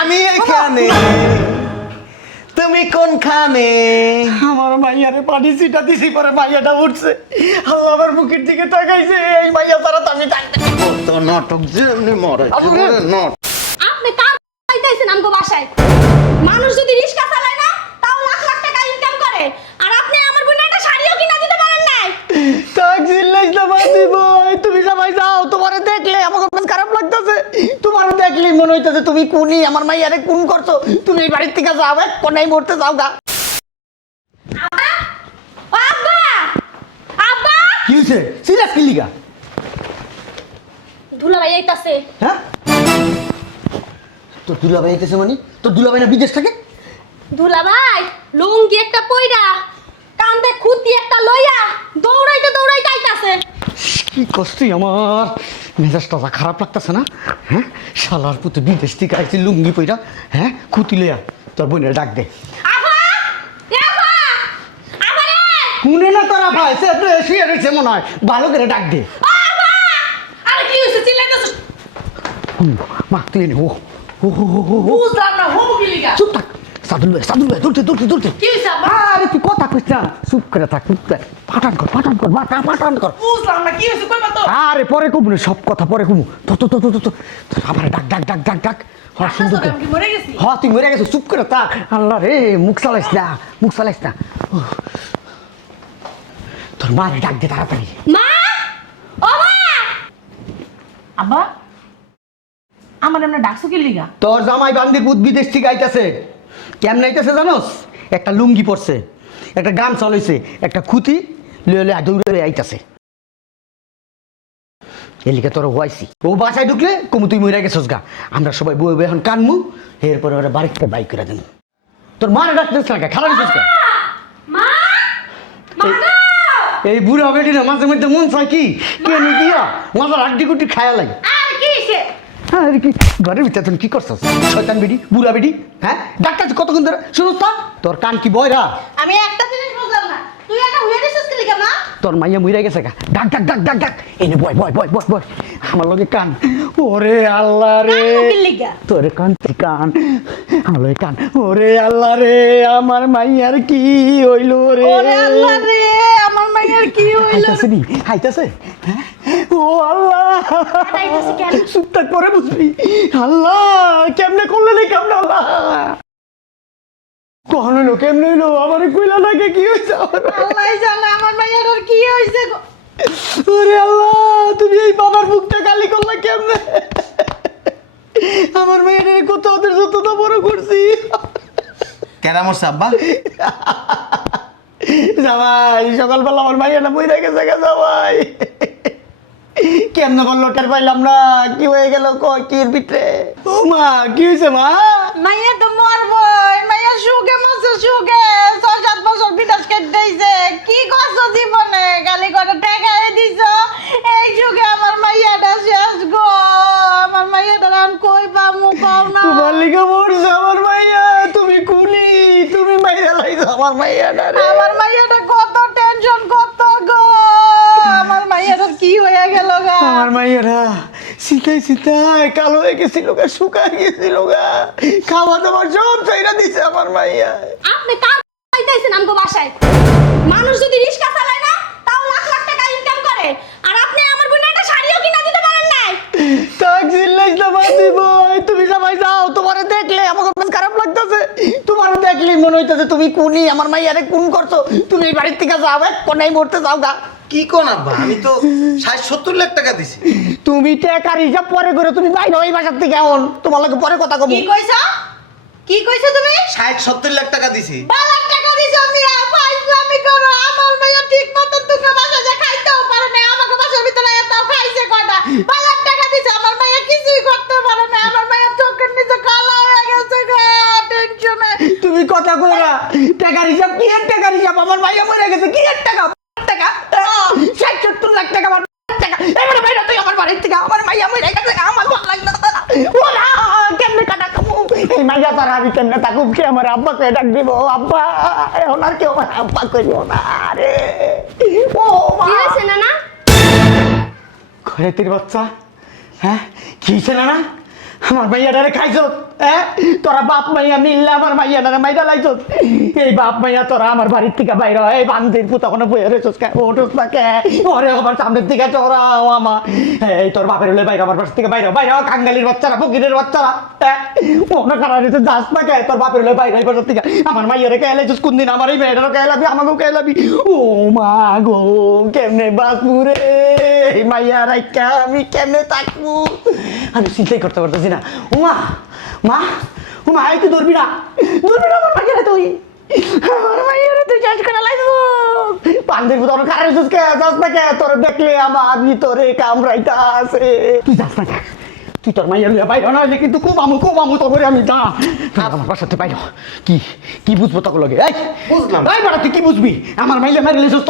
আমি এখানে, তুমি কোনখানে? আমার মাইয়ারে পানি ছিটা দিছি, পরে মাইয়াটা উঠছে। আল্লাহ আমার মুখের দিকে তাকাইছে, এই মাইয়া ছাড়া তো আমি থাকতে পারবো না। তো নাটক যেমনি মরে নট। আপনি কার পাইতেছেন আমগো বাসায়? মানুষ যদি রিস্কা চালায় না তাও লাখ লাখ টাকা ইনকাম করে, আর আপনি আমার বোন একটা শাড়িও কিনা দিতে পারেন নাই। তাক জিল্লাইস না বাদি ভাই, তুমি সবাই যাও। তোমারে দেখলে আমার খুব খারাপ লাগতেছে। তোমারে দেখলে মনে হইতেছে তুমি কোনি আমার মাইয়ারে কোন করছো। তুমি এই বাড়ির থেকে যাও, এক কোনায় মরতে যাও গা। আব্বা, ও আব্বা, আব্বা, কি হইছে? সিরিয়াস কি লিগা? দুলাভাই আইতাছে। হ্যাঁ, তোর দুলাভাই আইতেছে মানে? তোর দুলাভাই না বিদেশ থাকে? দুলাভাই লুঙ্গি একটা পয়রা, কান্দে খুঁতি একটা লইয়া দৌড়াইতে দৌড়াইতে আইতাছে। কি কষ্টই আমার, মেজাজটা খারাপ লাগতেছে না? হ্যাঁ, শালার পুতে বিদেশ থেকে আইছি লুঙ্গি পইরা। হ্যাঁ, খুঁতি লইয়া তোর বোনের ডাক দে। আব্বা, এ আব্বা, আব্বা রে, শুনে না তোরা ভাই, সে তো শুয়ে রয়েছে মনে হয়, ভালো করে ডাক দে। ও আব্বা, আরে কি হইছে চিল্লাইতাছস? মা তুই এনে ও ও ও ও ও বুঝলাম না, হবু কি লিগা? চুপ থাক। সাদুল ভাই দৌড়তে। কি হইছে আব্বা? আরে তুই কথা কইস না, চুপ করে থাক, চুপ করে পাঠান কর পাঠান কর। বুঝলাম না, কি হইছে কইবা তো? আরে পরে কমু না, সব কথা পরে কমু। তো আবার ডাক হ্যাঁ, সুন্দর করে। আমি কি মরে গেছি? হ্যাঁ, তুই মরে গেছিস, চুপ করে থাক। আল্লাহ রে, মুখ চালাইস না। উহ। তোর মারে ডাক দে তাড়াতাড়ি। মা, ও মা, আব্বা আমার এমনি ডাকছো কি লিগা? তোর জামাই বান্দির পুত বিদেশ থেকে আইতাছে। কেমন আইতাছে জানোস? একটা লুঙ্গি পরছে, একটা গামছা লইছে, একটা খুঁতি লইলে দৌড়ে আইতাছে। এলিকে তোর হইছি, ও বাসায় ঢুকলে কমু তুই মইরা গেছস গা। আমরা সবাই বই বই এখন কানমু, এরপরে ওরা বাড়িতে বাইক করে দেন। তোর মারে ডাকতেছ না, খারাপ দিছিস কা? মা, মা গো! এই বুড়া বেটি না মাঝে মধ্যে মন চায় কি কেন দিয়া মাথার আড্ডি কুটি খায়া লাই। আর কি হইছে? হ্যাঁ, কি ঘরের ভিতরে তুমি কি করছস? শয়তান বেটি, বুড়া বেটি। হ্যাঁ, ডাক্তার কতক্ষণ ধরে শুনুস তা? তোর কান কি বয়রা? আমি একটা জিনিস বুঝলাম না, তুই একা হইয়া দিছিস কি লিগা মা? তোর মাইয়া মইরা গেছে গা। ডাক এনে বয় আমার লগে কান। ওরে আল্লাহ রে, কান কি লিগা? তোরে কান আমার লগে কান। ওরে আল্লাহ রে, আমার মাইয়ার কি হইলো রে? ওরে আল্লাহ রে, আমার মাইয়ার কি হইলো? হাইতাছে হ্যাঁ? ও আল্লাহ, হাইতাছে কেন? সুত্তাক পরে বুঝবি। আল্লাহ, কেমনে করলে রে, কেমনে আল্লাহ কখন হইলো, কেমনে হইলো? আমার কইলা লাগে কি হয়েছে? আল্লাহই জানে আমার মাইয়ার আর কি হইছে গো। ওরে আল্লাহ, তুমি এই বাবার মুখটা গালি করলা কেমনে? আমার মেয়েটারে কত ওদের যতটা বড় করছি। কেডা মরছে আব্বা? জামাই, সকালবেলা আমার মাইয়াটা বইরা গেছে গা জামাই। কেমনে বললো টের পাইলাম না, কি হয়ে গেল কির ভিতরে? ও মা, কি হয়েছে মা? মাইয়া তো মরবই, মাইয়া সুখে মরছে সুখে। ৬-৭ বছর বিদেশ কেটেছে, কি করছো জীবনে? খালি করে টাকায় দিছো, এই যুগে আমার মাইয়াটা শেষ গো। আমার মাইয়াটা আমি কই পামু কও না? তোমার লিগে মরছে আমার মাইয়া, তুমি কুলি, তুমি মাইয়া লাইছো আমার মাইয়াটা রে। আমার মাইয়াটা কত টেনশন কত গো। আমার মাইয়াটার কি হয়ে গেল গা? আমার মাইয়ারা শীতায় কালো হয়ে গেছিল গা, শুকায় গেছিল গা, খাওয়া দাওয়া সব চাইরা দিছে আমার মাইয়া। আপনি কার পাইতেছেন আমগো বাসায়? মানুষ যদি রিস্কা চালায় না তাও লাখ লাখ টাকা ইনকাম করে, আর আপনি আমার বোন একটা শাড়িও কিনা দিতে পারেন নাই। তাক জিল্লাইস না বাদি ভাই, তুমি সবাই যাও। তোমারে দেখলে আমার খুব খারাপ লাগতেছে। তোমারে দেখলে মনে হইতেছে তুমি কোনি আমার মাইয়ারে কোন করছো। তুমি এই বাড়ির থেকে যাও, এক কোনায় মরতে যাও গা। কি কোন আব্বা? আমি তো 60-70 লাখ টাকা দিছি। তুমি টাকার হিসাব পরে করে তুমি বাইরে ওই বাসার থেকে এখন তোমার লাগে পরে কথা কব। কি কইছো? কি কইছো তুমি? 60-70 লাখ টাকা দিছি। 12 লাখ টাকা দিছো মিয়া, ফাইজলামি করো। আমার মাইয়া ঠিক মতন তুমি বাসা যা খাইতেও পারে না, আমাকে বাসার ভিতরে এত খাইছে কয়টা? 12 লাখ টাকা দিছো, আমার মাইয়া কিছুই করতে পারে না। আমার মাইয়া চোখের নিচে কালো হয়ে গেছে গো টেনশনে। তুমি কথা কই না, টাকার হিসাব কি এর টাকার হিসাব? আমার মাইয়া মরে গেছে, কি এর টাকা? 60-70 লাখ টাকা আমার টাকা। এবারে বাইরে তুই আমার বাড়ির থেকে, আমার মাইয়া মরে গেছে, আমার ভালো লাগলো না। ওরা কেমনে কাটা কামু? এই মাইয়া তারা আমি কেমনে থাকুক? কে আমার আব্বাকে ডাক দিব? আব্বা, এখন আর কেউ আমার আব্বা করিও না রে। ও মা, কি হইছে নানা? ঘরে তোর বাচ্চা, হ্যাঁ কি হয়েছে না? আমার মাইয়াটারে খাইছ তোরা বাপ মাইয়া মিললে আমার মাইয়া না মাইরা লাইছস এই বাপ মাইয়া তোরা আমার বাড়ির থেকে বাইরে হয় এই বান্দির পুতা কোনো বইয়ে রেছস কে ওঠস না কে ওরে আমার সামনের দিকে চড়াও আমার এই তোর বাপের হলে বাইরে আমার বাড়ির থেকে বাইরে বাইরে কাঙ্গালির বাচ্চারা ফকিরের বাচ্চারা মনে করা রেছে যাস না কে তোর বাপের হলে বাইরে বাড়ির থেকে আমার মাইয়ারে কে লাইছস কোন দিন আমার এই মেয়েটারও কে লাবি আমাকেও কে লাবি ও মা গো কেমনে বাসপুরে এই মাইয়া রাইকা আমি কেমনে থাকবো আমি চিন্তাই করতে পারতেছি না উমা মা উমা এই তুই ধরবি না আমার মাইয়ারে তুই আমার মাইয়ারে তুই চাষ করা লাগবো পান্দের তোর কারে কে যাস না কে তোর দেখলে আমার ভিতরে কামড়াইতা আছে তুই যাস না তুই তোর মাইয়া লইয়া বাইরে না হইলে কিন্তু খুব আমু তো করে আমি যা আমার বাসাতে বাইরে কি কি বুঝবো তখন লগে এই বুঝলাম। এই বাড়া তুই কি বুঝবি আমার মাইয়া মারি লেছিস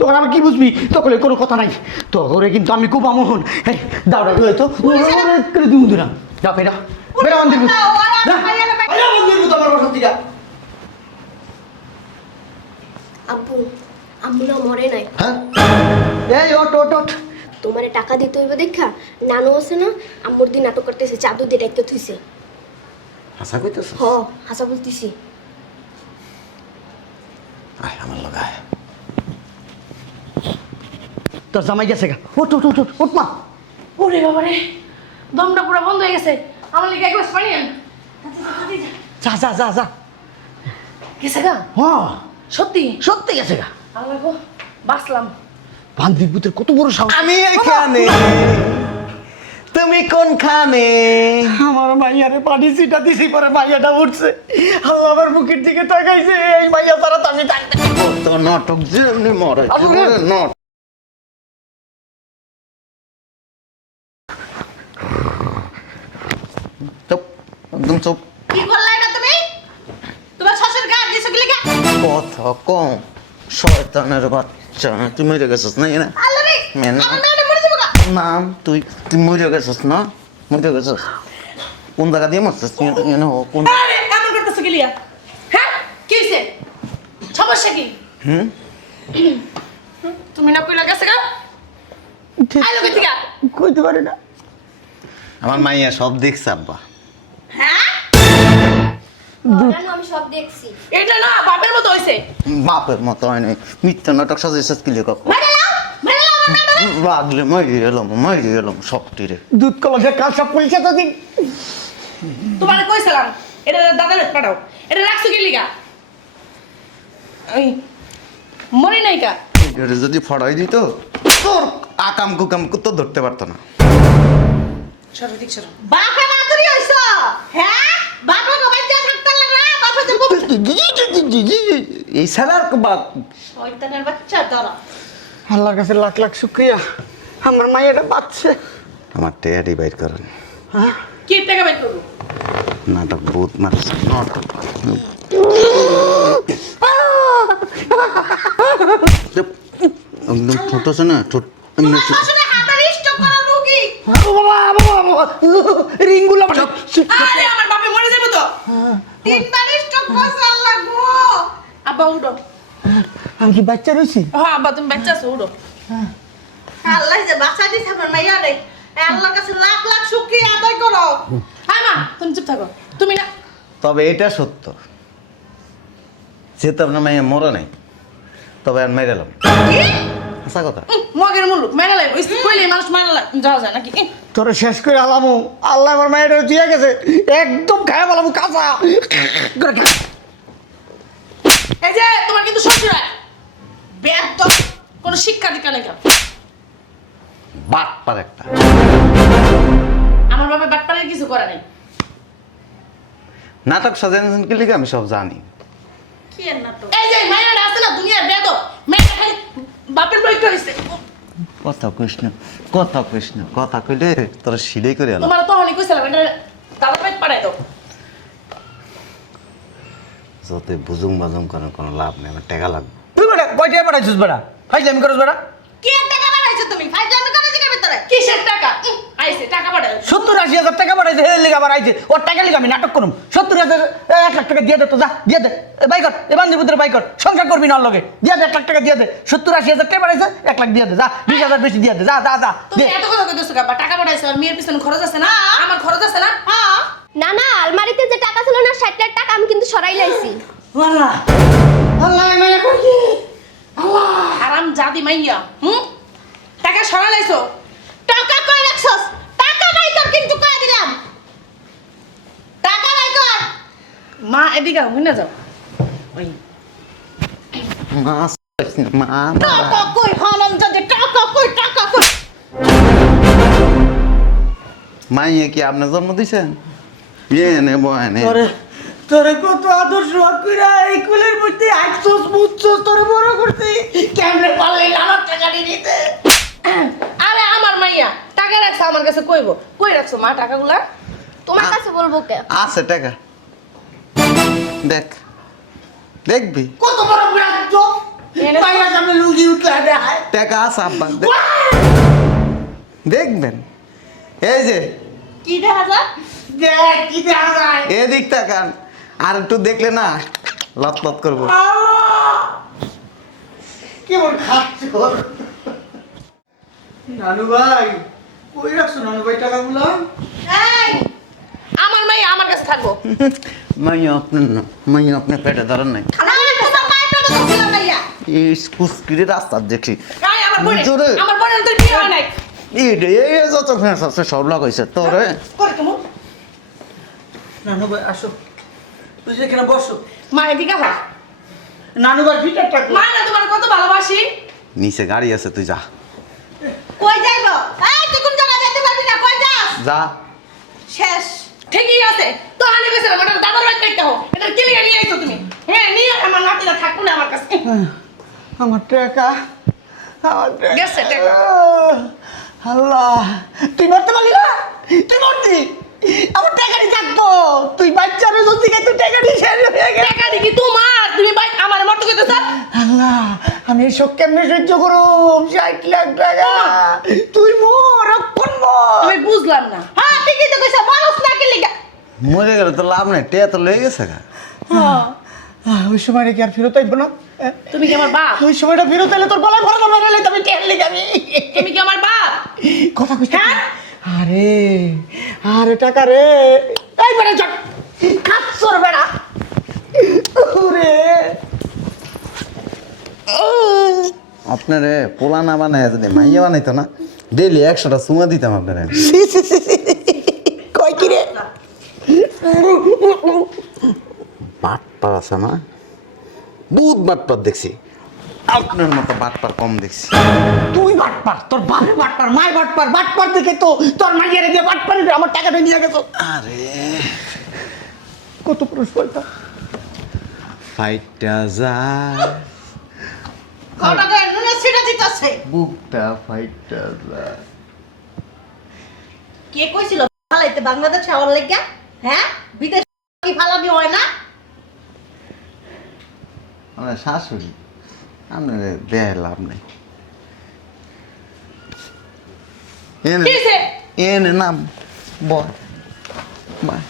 তোরা আমি কি বুঝবি তখন কোনো কথা নাই তোরে কিন্তু আমি খুব আমু হন এই দাওড়া লই তো করে দিমু দিনা যা বেরা বেরা মন্দির আমার বাসা থেকে আব্বু আম্মু না মরে নাই। হ্যাঁ এই ওট ওট ওট তোমারে টাকা দিতে হইবে দেখা নানু আছে না আম্মুর দিন নাটক করতেছে চাদর দিয়ে ডাইকে থুইছে। আশা কইতেছ হ হাসা বলতেছি। আয় আমার লাগায় তোর জামাই গেছে গা ওট ওট ওট ওট ওট মা ওরে বাবা রে দমটা পুরো বন্ধ হয়ে গেছে আমার লিগে এক গ্লাস পানি আন যা যা যা যা গেছে গা হ্যাঁ সত্যি সত্যি গেছে গা আল্লাহ গো বাঁচলাম বান্দির পুতের কত বড় সাহস আমি এখানে তুমি কোনখানে আমার মাইয়ারে পানি সিটা দিছি পরে মাইয়াটা উঠছে আল্লাহ আমার মুখের দিকে তাকাইছে এই মাইয়া ছাড়া তো আমি থাকতে কত নাটক যেমনি মরে আসলে- নাটক চুপ একদম চুপ কি করলা এটা তুমি তোমার শ্বশুর গা দিছো কি লাগা কথা কম শয়তানের বাচ্চা তুই মরে গেছিস না এনে আল্লাহ রে মেন আমার মেয়েটা মরে যাবো গা নাম তুই মরে গেছিস না মরে গেছিস কোন জায়গা দিয়ে মরছিস তুই এনে কোন আরে এমন করতেছ কি লিয়া হ্যাঁ কি হইছে সমস্যা কি হুম তুমি না কইলা গেছে গা আই লগে ঠিক কইতে পারি না আমার মাইয়া সব দেখছে আব্বা হ্যাঁ নানু আমি সব দেখছি। এটা না বাপের মতো হইছে বাপের মতো হয় নাই মিথ্যা নাটক সাজাইছিস কি লেখক মেরে নাও আমার মেয়েটা লাগলে মারি এলাম সবটি রে দুধ কলসে কাল সব পয়সা তো দিন তোমারে কইছিলাম এটা দাদারে পাঠাও এটা রাখছো কি লিগা ওই মরি নাই কা এটা যদি ফড়াই দিত তোর আকাম কুকাম তো ধরতে পারতো না সরো ঠিক সরো বাপে মাতুরি হইছো হ্যাঁ বাপে গো বাচ্চা থাকতে লাগলা বাপে তো এই সালার বাপ শয়তানের বাচ্চা ধরো আল্লাহর কাছে লাখ লাখ শুক্রিয়া আমার মাইয়াটা বাঁচছে আমার টেয়ারি বাইর করেন হ্যাঁ কি টাকা বের করব নাটক বহুত মারছে নাটক চুপ। একদম ঠোঁট আছে না ঠোঁট এমনি চুপ। শ্বশুরে হাতের স্টক করা রোগী রিংগুলো আরে আমার বাপে মরে যাবে তো তিনবার স্টক করছে আল্লাহ গো আব্বা উঠো আমি কি বাচ্চা রয়েছি হ্যাঁ আব্বা তুমি বাচ্চা আছো উঠো আল্লাহ যে বাঁচা দিছে আমার মাইয়া রে আল্লাহর কাছে লাখ লাখ শুকরিয়া আদায় করো হাই মা তুমি চুপ থাকো তুমি না তবে এটা সত্য যেহেতু আপনার মাইয়া মরে নাই তবে আর মেরেলাম আচ্ছা কথা মগের মুলুক মেনে লাগবে কইলে মানুষ মারা যাওয়া যায় নাকি তোরে শেষ করে আলামু আল্লাহ আমার মায়ের দিয়ে গেছে একদম খায় বলামু কাঁচা এই যে তোমার কিন্তু শ্বশুর হয় বেদ কোনো শিক্ষা দীক্ষা নেই কেন বাট পার একটা আমার বাবা বাটপাড়ের কিছু করে নাই নাটক সাজাইছেন কি লিখে আমি সব জানি কি এর নাটক এই যে মায়েরা আছে না দুনিয়ার বেদ মেয়েটা খালি বাপের পরীক্ষা হয়েছে কথা কইলে তোরা সিলাই করে আলো তোমার তো অনেক কইছিলাম এটা দাদা পেট পাড়াই দাও যত বুজুং বাজুং করার কোনো লাভ নেই আমার টাকা লাগবে তুই বেটা কয়টা পাঠাইছিস বেটা ফাইজলামি করস বেটা কি এর টাকা বানাইছো তুমি ফাইজলামি করো জিগার ভিতরে কিসের টাকা আইছে টাকা পাঠাও 70-80 হাজার টাকা পাঠাইছে হে লিগা আবার আইছে ওর টাকা লিগা আমি নাটক করুম 70,000 1 লাখ টাকা দিয়ে দে তো যা দিয়ে দে বাই কর এ বান্দিপুত্রের বাই কর সংসার করবি না ওর লগে দিয়ে দে 1 লাখ টাকা দিয়ে দে 70-80 হাজার টাকা পাঠাইছে 1 লাখ দিয়ে দে যা 20,000 বেশি দিয়ে দে যা যা যা তুমি দে এত কথা কইতেছো কা টাকা পাঠাইছো আর মেয়ের পিছনে খরচ আছে না আমার খরচ আছে না না না আলমারিতে যে টাকা ছিল না 60 লাখ টাকা আমি কিন্তু সরাই লাইছি আল্লাহ আল্লাহ মানে কই কি আল্লাহ হারাম জাদি মাইয়া টাকা সরা লাইছো টাকা কই রাখছস টাকা নাই তোর কিন্তু কই দিলাম টাকা নাই কর মা এদিকে হইনা যাও ওই মা টাকা কই হারাম জাদে টাকা কই মাইয়ে কি আপনি জন্ম দিছেন নে বয়নে তোরে কত আদর্শ কইরা এই কুলের মধ্যে আইছস মুছছস তোরে বড় করতে কেমনে পারলি লালার টাকা দিতে আরে আমার মাইয়া টাকা রাখছো আমার কাছে কইবো কই রাখছো মা টাকাগুলা তোমার কাছে বলবো কে আছে টাকা দেখ দেখবি কত বড় ব্রাঞ্চ পাইয়া সামনে লুঙ্গি উঠলা দেয় টাকা আছে আব্বা দেখবেন এই যে কি দেখা যা দেখ কি দেখা যায় এদিক তাকান আর একটু দেখলে না লত লত করবো কেমন খাচ্ছ নানু ভাই কই রাখছো নানু ভাই টাকাগুলো এই আমার মাইয়া আমার কাছে থাকবো মাইয়া আপনার না মাইয়া আপনার পেটে ধরেন নাই খালা তো পাইতো তো ছিল ভাইয়া এই কুস্কিরে রাস্তা দেখছি গাই আমার বোনে জোরে। আমার বোনের তো বিয়ে হয় নাই এই যত ফ্রেন্ডস আছে সব লাগাইছে তোরে করে কেমন নানু ভাই আসো তুই যেখানে বসো মা এদিকে হয় নানু ভাই ভিতরটা মা না তোমার কত ভালোবাসি নিচে গাড়ি আছে তুই যা কই যাইবো এই তুই কোন জায়গা যেতে পারবি না কই যাস যা শেষ ঠিকই আছে তো আনে বেছে না এটা দাদার বাড়িতে একটা হো এটা কি লিখে নিয়ে আইছো তুমি হ্যাঁ নিয়ে আমার নাতিরা থাকবো না আমার কাছে আমার টাকা আমার টাকা গেছে টাকা। আল্লাহ তুই মরতে পারলি না তুই মরতি আমার টাকা নিয়ে থাকতো তুই বাচ্চার যদি তুই টাকা নিয়ে শেষ হয়ে গেল টাকা দেখি তোমার তুমি ভাই আমার মত কইতেছ আল্লাহ আমি এসব কেমনে সহ্য করুম 60 লাখ টাকা তুই মর রক্ষণ মর আমি বুঝলাম না হ্যাঁ ঠিকই তো কইছ মানুষ না কি লিগা মরে গেলে তো লাভ নাই টে তো লয়ে গেছে গা ওই সময়টা কি আর ফেরত আইব না তুমি কি আমার বাপ ওই সময়টা ফেরত এলে তোর গলায় ভরা ধরে গেলে তুমি টের লিখে আমি তুমি কি আমার বাপ কথা কইছ হ্যাঁ? আরে আরে টাকা রে এই বেড়া চট খাচ্ছর বেড়া ওরে আপনারে পোলা না বানায় যদি মাইয়া বানাইতো না ডেলি 100টা চুমা দিতাম আপনারে কই কি রে বাটপার আছে না বহুত বাটপার দেখছি আপনার মতো বাটপার কম দেখছি তুই বাটপার তোর বাপে বাটপার মাই বাটপার বাটপার দেখে তো তোর মাইয়ারে দিয়ে বাটপারি আমার টাকাটা নিয়ে গেছো আরে কত পুরুষ বলতা ফাইটটা যায় কটা করে নুনে ছিটা দিতেছে বুকটা ফাইটটা যায় কে কইছিল ফালাইতে বাংলাদেশ আওয়ার লাগিয়া হ্যাঁ বিদেশ কি ফালাবি হয় না আমার শাশুড়ি আপনার দেয় লাভ নেই এনে কি হইছে? এনে নাম বয় বাই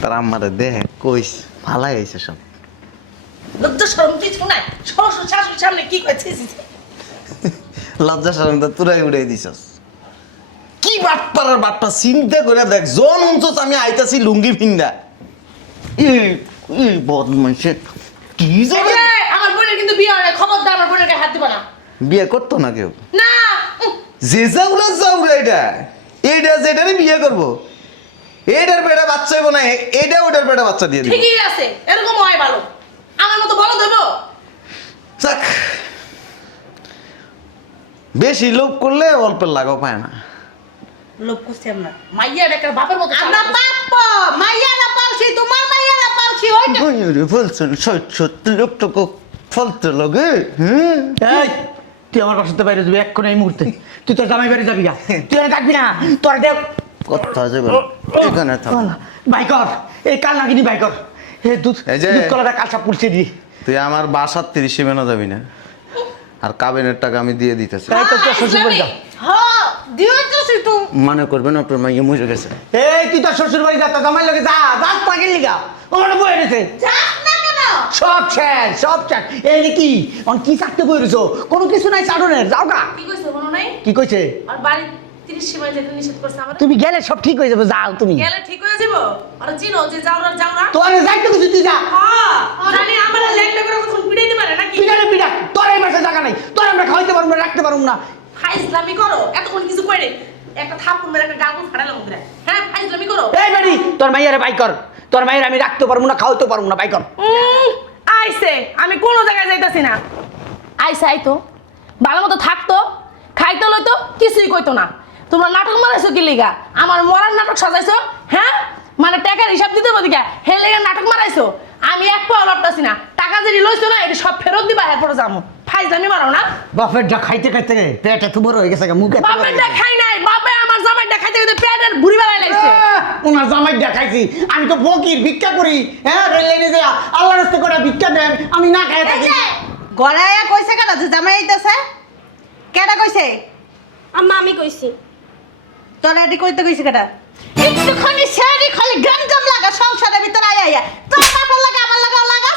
তার আমারে দেহ কইস ফালাই আইছে সব লজ্জা শরম কিছু নাই শ্বশুর শাশুড়ির সামনে কি কইছিস লজ্জা শরম তো তুরাই উড়াই দিছস কি বাটপাড়ার বাটপা চিন্তা করে দেখ জন উঞ্চস আমি আইতাছি লুঙ্গি ভিন্দা এই বদমাইশে কি জানে আমার বোনের কিন্তু বিয়ে হয় নাই খবরদার আমার বোনের গায়ে হাত দিবা না বিয়ে করতো না কেউ না যে যাউরা এটা এইটা যেটারে বিয়ে করবো এইটার পেটে বাচ্চা হইব না এইটা ওটার পেটে বাচ্চা দিয়ে দিব ঠিকই আছে এরকম হয় ভালো আমার মতো বলো দেবো যাক বেশি লোভ করলে অল্পের লাগাও পায় না লোভ করছি আমরা মাইয়া একটা বাপের মতো আমরা পাপ্প মাইয়া না পালছি তোমার মাইয়া না পালছি ওইটা বলছেন 70 লোক তো ফলতে লাগে হ্যাঁ এই তুই আমার বাসাতে বাইরে যাবি এক্ষুনি এই মুহূর্তে তুই তোর জামাই বাড়ি যাবি গা তুই আর কাটবি না তোর দেখ কথা যাবে এখানে থাক বাই কর এই কাল নাকিনি বাই কর এ দুধ এই যে- দুধ কলাটা কালসা পুড়ছে দি তুই আমার বাসার 30 মেনা যাবি না আর কাবিনের টাকা আমি দিয়ে দিতেছি। তাই তো তোর শ্বশুর বাড়ি যা। হ্যাঁ দিয়েছিস তুই মনে করবেন আপনার মাইয়া মরে গেছে। এই তুই তোর শ্বশুর বাড়ি যা, তোর জামাই লগে যা, যাস পাগের লিগা। ওর বয়ে রয়েছে। যাস না কেন সব শেষ, সব শেষ। এই রে কি? অন কি চাকতে বয়ে রয়েছো? কোনো কিছু নাই চাড়নের, যাও গা। কি কইছে মনে নাই কি কইছে? আর বাড়ি 30 সীমায় যেতে নিষেধ করছে আমার তুমি গেলে সব ঠিক হয়ে যাবে, যাও তুমি। গেলে ঠিক হয়ে যাব আর চিনো যে যাও না তোর যাইতে কিছু তুই যা। হ্যাঁ জানি আমার ল্যাংটা করে কখন পিটাইতে পারে নাকি পিটারে পিটা, তোর এই বাসায় জায়গা নাই। তোর আমরা খাওয়াইতে পারবো না, রাখতে পারবো না। ফাইজলামি করো এতক্ষণ কিছু করে একটা থাপ্পড় মেরে একটা গাল ফাটালাম ওদের হ্যাঁ ফাইজলামি করো এই বাড়ি তোর মাইয়ারে বাই কর। তোর মাইয়ারে আমি রাখতে পারবো না, খাওয়াইতে পারবো না, বাই কর। আইছে আমি কোনো জায়গায় যাইতাছি না আইছে আইতো ভালো মতো থাকতো খাইতো লইতো কিছুই কইতো না তোমরা নাটক মারাইছো কি লিগা আমার মরার নাটক সাজাইছো হ্যাঁ মানে টাকার হিসাব দিতে হবে দিকা হে লেগে নাটক মারাইছো আমি এক পাও লাপতাছি না টাকা যদি লইছো না এটা সব ফেরত দিবা এরপরে যাবো ফাইজলামি মারাও না বাপের যা খাইতে খাইতে পেটে তো বড় হয়ে গেছে, মুখে তো বড় হয়ে বাপেরটা গেছে। খাই নাই বাপে আমার জামাইটা খাইতে খাইতে পেটের ভুড়ি বেলায় লাগছে ওনার জামাই দেখাইছি, আমি তো ফকির, ভিক্ষা করি। হ্যাঁ রেল লাইনে যে আল্লাহ রাস্তা করে ভিক্ষা দেন, আমি না খাই থাকি। গড়াইয়া কইছে কেন যে জামাই আইতাছে কেডা কইছে আম্মা আমি কইছি তোরা এটি কইতে কইছে কেডা একটুখানি শাড়ি খালি গঞ্জাম লাগা সংসারের ভিতরে আইয়া তোর বাপের লাগা আমার লাগা লাগা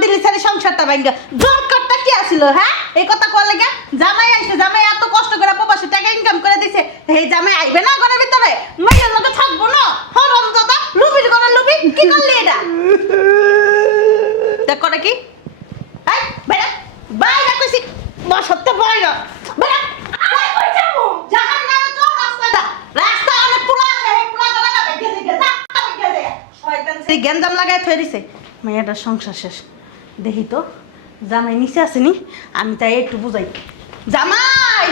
দিলি সারি সংসারটা ভাঙ্গা দরকারটা কি আছিল হ্যাঁ এই কথা কল লাগা জামাই আইছে জামাই এত কষ্ট করে প্রবাসী টাকা ইনকাম করে দিছে এই জামাই আইবে না ঘরের ভিতরে মাইয়ার লগে থাকবো না হরম দাদা লুবির ঘরে লুবি কি করলি এটা দেখ করে কি এই বেড়া বাইরে কইছি বসতে বাইরে বেড়া আই কই যাবো জাহান নামে তো রাস্তাটা রাস্তা অনেক পুরা আছে এই পুরাটা লাগাবে গেছে যা আমি গেছে শয়তান সেই গেঞ্জাম লাগায় থই দিছে মেয়েটা সংসার শেষ দেখি তো জামাই নিচে আসেনি আমি তাই একটু বুঝাই জামাই